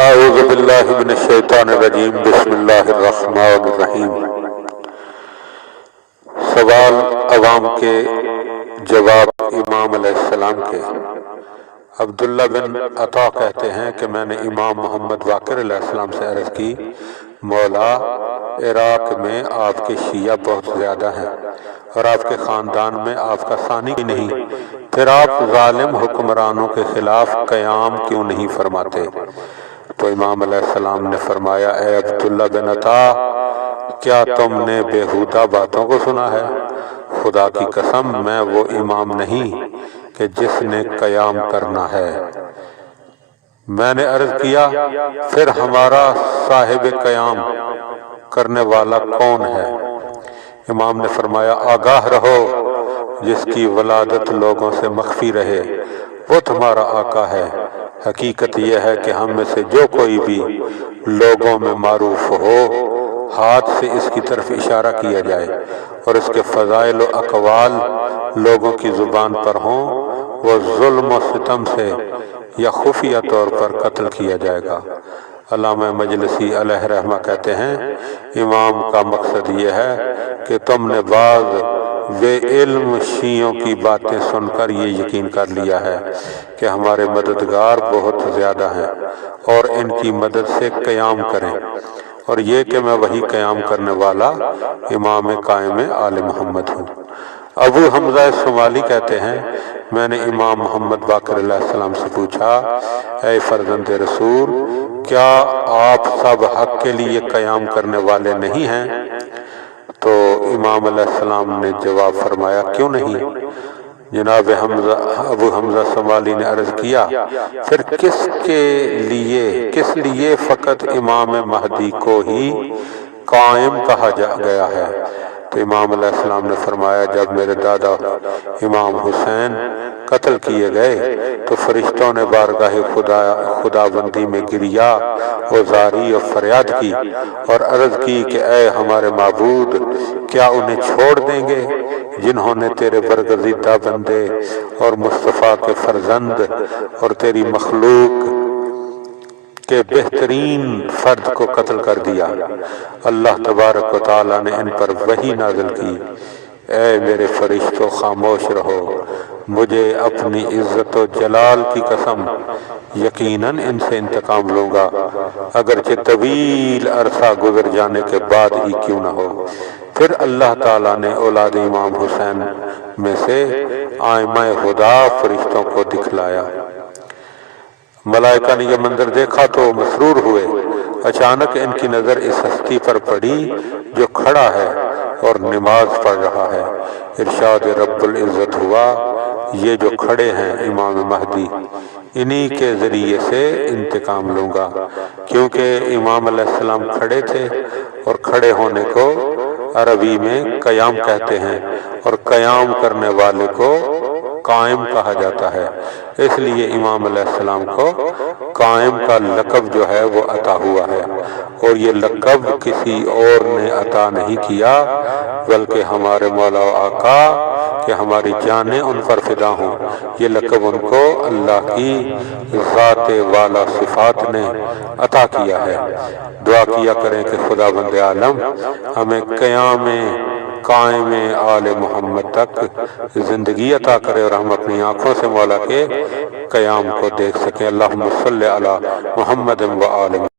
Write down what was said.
اعوذ باللہ من الشیطان الرجیم بسم اللہ الرحمن الرحیم۔ سوال عوام کے جواب امام علیہ السلام کے۔ عبداللہ بن عطا کہتے ہیں کہ میں نے امام محمد باقر علیہ السلام سے عرض کی، مولا عراق میں آپ کے شیعہ بہت زیادہ ہیں اور آپ کے خاندان میں آپ کا ثانی نہیں، پھر آپ ظالم حکمرانوں کے خلاف قیام کیوں نہیں فرماتے؟ تو امام علیہ السلام نے فرمایا، اے عبداللہ بن عطا، کیا تم نے بیہودہ باتوں کو سنا ہے؟ خدا کی قسم میں وہ امام نہیں کہ جس نے قیام کرنا ہے۔ میں نے عرض کیا، پھر ہمارا صاحب قیام کرنے والا کون ہے؟ امام نے فرمایا، آگاہ رہو، جس کی ولادت لوگوں سے مخفی رہے وہ تمہارا آقا ہے۔ حقیقت یہ ہے کہ ہم میں سے جو کوئی بھی لوگوں میں معروف ہو، ہاتھ سے اس کی طرف اشارہ کیا جائے اور اس کے فضائل و اقوال لوگوں کی زبان پر ہوں، وہ ظلم و ستم سے یا خفیہ طور پر قتل کیا جائے گا۔ علامہ مجلسی علیہ رحمہ کہتے ہیں، امام کا مقصد یہ ہے کہ تم نے بعض بے علم شیعوں کی باتیں سن کر یہ یقین کر لیا ہے کہ ہمارے مددگار بہت زیادہ ہیں اور ان کی مدد سے قیام کریں، اور یہ کہ میں وہی قیام کرنے والا امام قائم آل محمد ہوں۔ ابو حمزہ صومالی کہتے ہیں، میں نے امام محمد باقر علیہ السلام سے پوچھا، اے فرزند رسول، کیا آپ سب حق کے لیے قیام کرنے والے نہیں ہیں؟ تو امام علیہ السلام نے جواب فرمایا، کیوں نہیں؟ جناب ابو حمزہ صومالی نے عرض کیا، پھر کس لیے فقط امام مہدی کو ہی قائم کہا گیا ہے؟ تو امام علیہ السلام نے فرمایا، جب میرے دادا امام حسین قتل کیے گئے تو فرشتوں نے بارگاہ خداوندی میں گریہ و زاری و فریاد کی اور عرض کی کہ اے ہمارے معبود، کیا انہیں چھوڑ دیں گے جنہوں نے تیرے برگزیدہ بندے اور مصطفیٰ کے فرزند اور تیری مخلوق کے بہترین فرد کو قتل کر دیا؟ اللہ تبارک و تعالیٰ نے ان پر وحی نازل کی، اے میرے فرشتوں خاموش رہو، مجھے اپنی عزت و جلال کی قسم، یقیناً ان سے انتقام لوں گا، اگرچہ طویل عرصہ گزر جانے کے بعد ہی کیوں نہ ہو۔ پھر اللہ تعالیٰ نے اولاد امام حسین میں سے آئمہ ہدیٰ فرشتوں کو دکھلایا۔ ملائکہ نے یہ منظر دیکھا تو مسرور ہوئے۔ اچانک ان کی نظر اس ہستی پر پڑی جو کھڑا ہے اور نماز پڑھ رہا ہے۔ ارشاد رب العزت ہوا، یہ جو کھڑے ہیں امام مہدی، انہی کے ذریعے سے انتقام لوں گا، کیونکہ امام علیہ السلام کھڑے تھے اور کھڑے ہونے کو عربی میں قیام کہتے ہیں، اور قیام کرنے والے کو قائم کہا جاتا ہے، اس لیے امام علیہ السلام کو قائم کا لقب جو ہے وہ عطا ہوا ہے، اور یہ لقب کسی اور نے عطا نہیں کیا بلکہ ہمارے مولا و آقا کہ ہماری جانیں ان پر فدا ہوں، یہ لقب ان کو اللہ کی ذات والا صفات نے عطا کیا ہے۔ دعا کیا کریں کہ خدا بند عالم ہمیں قائم آل محمد تک زندگی عطا کرے اور ہم اپنی آنکھوں سے مولا کے قیام کو دیکھ سکیں۔ اللہم صلی علی محمد و آل محمد۔